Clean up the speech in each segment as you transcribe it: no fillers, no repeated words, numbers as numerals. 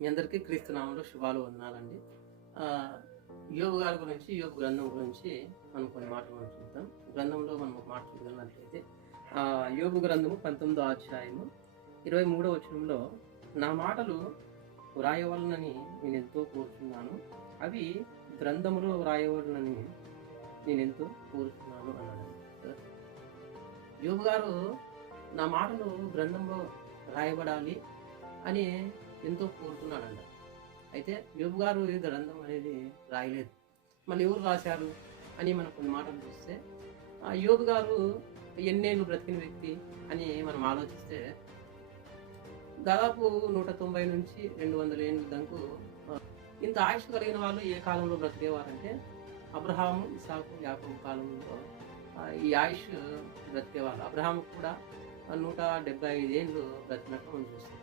మీ అందరికీ క్రీస్తు నామంలో శుభాలు వందనాలండి. యోబు గారి గురించి, యోబు గ్రంథం గురించి మనం కొన్ని మాటలు మనం చూద్దాం. గ్రంథంలో మనం ఒక మాట చూడగలిగినట్లయితే యోబు గ్రంథము 19వ అధ్యాయము 23వ వచనంలో, నా మాటలు వ్రాయవలనని నేను ఎంతో కోరుతున్నాను, అవి గ్రంథములో వ్రాయవలనని నేను ఎంతో కోరుతున్నాను అన్నాడు. యోబు గారు నా మాటలు గ్రంథంలో రాయబడాలి అని ఎంతో కోరుతున్నాడంట. అయితే యోబు గారు ఈ గ్రంథం అనేది రాయలేదు. మళ్ళీ ఎవరు రాశారు అని మనం కొన్ని మాటలు చూస్తే, యోబు గారు ఎన్నేళ్ళు బ్రతికిన వ్యక్తి అని మనం ఆలోచిస్తే దాదాపు 190 నుంచి 200 ఏళ్ళ దాకా ఇంత ఆయుష్ కలిగిన వాళ్ళు ఏ కాలంలో బ్రతికేవారంటే అబ్రహాము, ఇసాకు, యాకోబు కాలంలో ఈ ఆయుష్ బ్రతికేవాళ్ళు. అబ్రహాము కూడా 175 ఏళ్ళు బ్రతికినట్టు మనం చూస్తాం.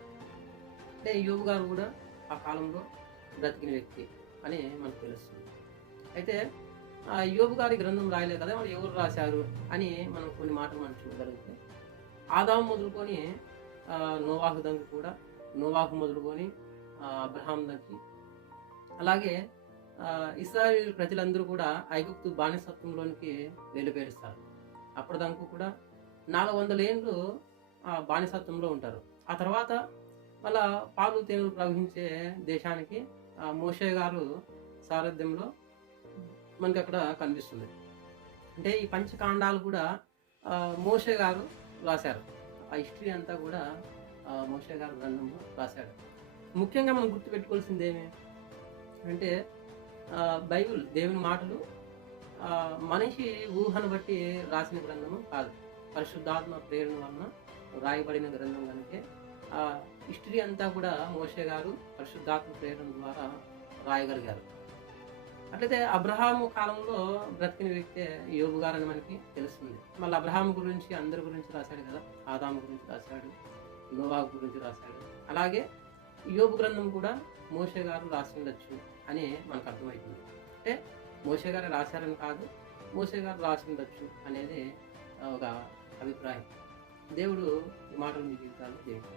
అంటే యోబు గారు కూడా ఆ కాలంలో బ్రతికిన వ్యక్తి అని మనకు తెలుస్తుంది. అయితే యోబు గారి గ్రంథం రాయలేదు కదా, మరి ఎవరు రాశారు అని మనం కొన్ని మాటలు మనం చూడగలిగితే, ఆదాము మొదలుకొని నోవాహు దగ్గర కూడా, నోవాహు మొదలుకొని అబ్రహాం దగ్గర, అలాగే ఇశ్రాయేలు ప్రజలందరూ కూడా ఐగుప్తు బానిసత్వంలోనికి వెళ్ళిపోయిస్తారు. అప్పటిదాకా కూడా 400 ఏళ్ళు బానిసత్వంలో ఉంటారు. ఆ తర్వాత మళ్ళా పాలు తేనెలు ప్రవహించే దేశానికి మోషే గారు సారథ్యంలో మనకి అక్కడ కనిపిస్తుంది. అంటే ఈ పంచకాండాలు కూడా మోషే గారు రాశారు. ఆ హిస్టరీ అంతా కూడా మోషే గారు గ్రంథంలో రాశాడు. ముఖ్యంగా మనం గుర్తుపెట్టుకోవాల్సింది ఏమి అంటే, బైబిల్ దేవుని మాటలు మనిషి ఊహను బట్టి రాసిన గ్రంథము కాదు, పరిశుద్ధాత్మ ప్రేరణ వలన రాయబడిన గ్రంథం కనుక హిస్టరీ అంతా కూడా మోషే గారు పరిశుద్ధాత్మ ప్రేరణ ద్వారా రాయగలిగారు. అట్లయితే అబ్రహాము కాలంలో బ్రతికిన వ్యక్తే యోబు గారు అని మనకి తెలుస్తుంది. మళ్ళీ అబ్రహాం గురించి అందరి గురించి రాశాడు కదా, ఆదాము గురించి రాశాడు, నోవాహు గురించి రాశాడు. అలాగే యోబు గ్రంథం కూడా మోషే గారు రాసి ఉండొచ్చు అని మనకు అర్థమవుతుంది. అంటే మోషే గారు రాశారని కాదు, మోషే గారు రాసి ఉండొచ్చు అనేది ఒక అభిప్రాయం. దేవుడు ఈ మాటలు మీ జీవితాల్లో దేవుడు